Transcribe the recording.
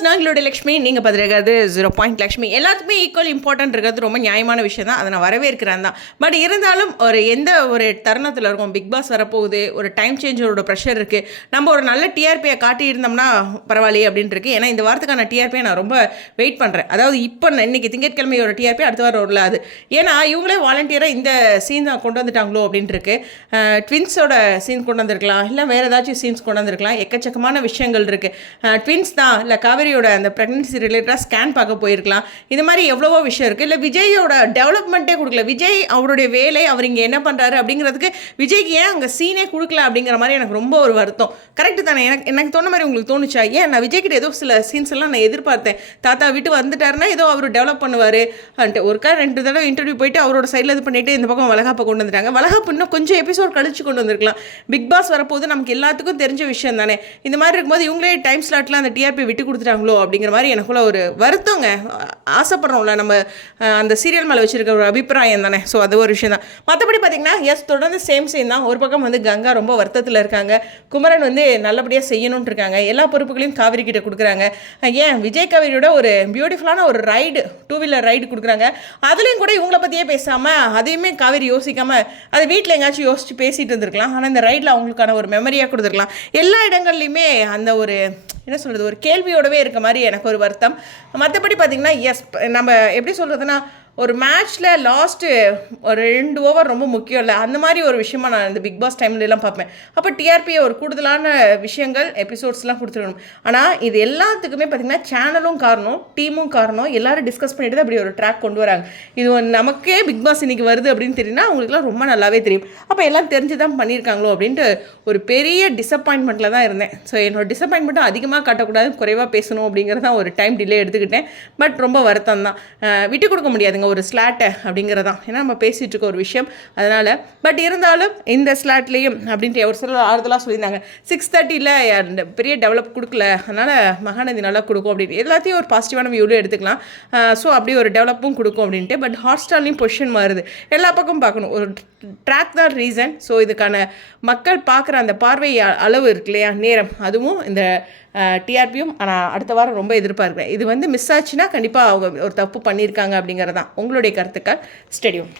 Viewers நாங்களோட Lakshmi நீங்கள் பார்த்துருக்காது zero point Lakshmi. எல்லாத்துக்குமே equal important இருக்கிறது ரொம்ப நியாயமான விஷயம் தான். அதை நான் வரவேற்கிறேன் தான். பட் இருந்தாலும் ஒரு எந்த ஒரு தருணத்தில் இருக்கும் பிக் பாஸ் வரப்போகுது ஒரு டைம் சேஞ்சரோட ப்ரெஷர் இருக்குது நம்ம ஒரு நல்ல டிஆர்பியை காட்டியிருந்தோம்னா பரவாயில்லையே அப்படின்னு இருக்கு. ஏன்னா இந்த வாரத்துக்கான டிஆர்பியை நான் ரொம்ப வெயிட் பண்ணுறேன் அதாவது இப்போ நான் இன்னைக்கு திங்கட்கிழமையோட டிஆர்பி அடுத்த வாரம் வரல அது. ஏன்னா இவங்களே வாலண்டியராக இந்த சீன் தான் கொண்டு வந்துட்டாங்களோ அப்படின்ட்டு இருக்கு. ட்வின்ஸோட சீன் கொண்டு வந்திருக்கலாம் இல்லை வேறு ஏதாச்சும் சீன்ஸ் கொண்டு வந்திருக்கலாம். எக்கச்சக்கமான விஷயங்கள் இருக்குது ட்வின்ஸ் தான் இல்லை காவேரி காவேரியோட அந்த ப்ரெக்னன்சி ரிலேட்டடாக ஸ்கேன் பார்க்க போயிருக்கலாம். இது மாதிரி எவ்வளவோ விஷயம் இருக்குது இல்லை விஜயோட டெவலப்மெண்ட்டே கொடுக்கல. விஜய் அவருடைய வேலை அவர் இங்கே என்ன பண்ணுறாரு அப்படிங்கிறதுக்கு விஜய்க்கு ஏன் அங்கே சீனே கொடுக்கல அப்படிங்கிற மாதிரி எனக்கு ரொம்ப ஒரு வருத்தம். கரெக்டு தானே? எனக்கு எனக்கு தோண மாதிரி உங்களுக்கு தோணுச்சா? ஏன் நான் விஜய்கிட்ட ஏதோ சில சீன்ஸ் எல்லாம் நான் எதிர்பார்த்தேன். தாத்தா விட்டு வந்துட்டாருன்னா ஏதோ அவர் டெவலப் பண்ணுவார். அன்ட்டு ஒருக்கா ரெண்டு தடவை இன்டர்வியூ போயிட்டு அவரோட சைடில் இது பண்ணிட்டு இந்த பக்கம் வளகாப்பை கொண்டு வந்துட்டாங்க. வளகாப்பு இன்னும் கொஞ்சம் எபிசோட் கழிச்சு கொண்டு வந்திருக்கலாம். பிக் பாஸ் வரப்போது நமக்கு எல்லாத்துக்கும் தெரிஞ்ச விஷயம் தானே? இந்த மாதிரி இருக்கும்போது இவங்களே டைம் ஸ்லாட்டில் அந்த டிஆர்பி விட்டு கொடுத்துட்டாங்க. கொடுத்துட்டாங்களோ அப்படிங்கிற மாதிரி எனக்குள்ள ஒரு வருத்தங்க. ஆசைப்படுறோம்ல நம்ம அந்த சீரியல் மேலே வச்சுருக்க ஒரு அபிப்பிராயம் தானே. ஸோ அது ஒரு விஷயம் தான். மற்றபடி பார்த்தீங்கன்னா எஸ் தொடர்ந்து சேம் சேம் தான். ஒரு பக்கம் வந்து கங்கா ரொம்ப வருத்தத்தில் இருக்காங்க. குமரன் வந்து நல்லபடியாக செய்யணும்னு இருக்காங்க. எல்லா பொறுப்புகளையும் காவிரி கிட்ட கொடுக்குறாங்க. ஏன் விஜய் காவிரியோட ஒரு பியூட்டிஃபுல்லான ஒரு ரைடு டூ வீலர் ரைடு கொடுக்குறாங்க. அதுலேயும் கூட இவங்கள பற்றியே பேசாமல் அதையுமே காவிரி யோசிக்காமல் அது வீட்டில் எங்கேயாச்சும் யோசிச்சு பேசிகிட்டு இருந்திருக்கலாம். ஆனால் இந்த ரைடில் அவங்களுக்கான ஒரு மெமரியாக கொடுத்துருக்கலாம். எல்லா இடங்கள்லையுமே அந்த ஒரு என்ன சொல்கிறது ஒரு கேள்வியோடவே இருக்க மாதிரி எனக்கு ஒரு வருத்தம். மற்றபடி பார்த்திங்கன்னா எஸ் நம்ம எப்படி சொல்கிறதுனா ஒரு மேட்ச்சில் லாஸ்ட்டு ஒரு ரெண்டு ஓவர் ரொம்ப முக்கியம் இல்லை. அந்த மாதிரி ஒரு விஷயமா நான் இந்த பிக் பாஸ் டைம்லலாம் பார்ப்பேன். அப்போ டிஆர்பியை ஒரு கூடுதலான விஷயங்கள் எபிசோட்ஸ்லாம் கொடுத்துருக்கணும் ஆனால் இது எல்லாத்துக்குமே பார்த்திங்கன்னா சேனலும் காரணம் டீமும் காரணம் எல்லோரும் டிஸ்கஸ் பண்ணிட்டு தான் அப்படி ஒரு ட்ராக் கொண்டு வராங்க. இது நமக்கே பிக் பாஸ் இன்றைக்கி வருது அப்படின்னு தெரியுன்னா அவங்களுக்குலாம் ரொம்ப நல்லாவே தெரியும். அப்போ எல்லாம் தெரிஞ்சு தான் பண்ணியிருக்காங்களோ அப்படின்ட்டு ஒரு பெரிய டிசப்பாயின்மெண்ட்டில் தான் இருந்தேன். ஸோ என்னோட டிசப்பாயின்மெண்ட்டும் அதிகமாக காட்டக்கூடாது குறைவாக பேசணும் அப்படிங்கிறது தான் ஒரு டைம் டிலே எடுத்துக்கிட்டேன். பட் ரொம்ப வருத்தம் தான் விட்டு கொடுக்க முடியாதுங்க. ஒரு ஸ்லாட்டை அப்படிங்கிறதான். ஏன்னா நம்ம பேசிகிட்டு இருக்க ஒரு விஷயம். அதனால் பட் இருந்தாலும் இந்த ஸ்லாட்லேயும் அப்படின்ட்டு ஒரு சில ஆறுதலாக சொல்லியிருந்தாங்க. சிக்ஸ் தேர்ட்டியில் பெரிய டெவலப் கொடுக்கல. அதனால் மகாநதி நல்லா கொடுக்கும் அப்படின்னு. எல்லாத்தையும் ஒரு பாசிட்டிவான வியூவில் எடுத்துக்கலாம். ஸோ அப்படி ஒரு டெவலப்பும் கொடுக்கும் அப்படின்ட்டு. பட் ஹாட்ஸ்டார்லேயும் பொசிஷன் மாறுது. எல்லா பக்கமும் பார்க்கணும். ஒரு ட்ராக் தான் ரீசன் ஸோ இதுக்கான மக்கள் பார்க்குற அந்த பார்வை அளவு இருக்கு இல்லையா? நேரம். அதுவும் இந்த டிஆர்பியும் ஆனால் அடுத்த வாரம் ரொம்ப எதிர்பார்க்குறேன். இது வந்து மிஸ் ஆச்சுன்னா கண்டிப்பாக அவங்க ஒரு தப்பு பண்ணியிருக்காங்க அப்படிங்கிறது தான் உங்களுடைய கருத்துக்கள் ஸ்டெடியும்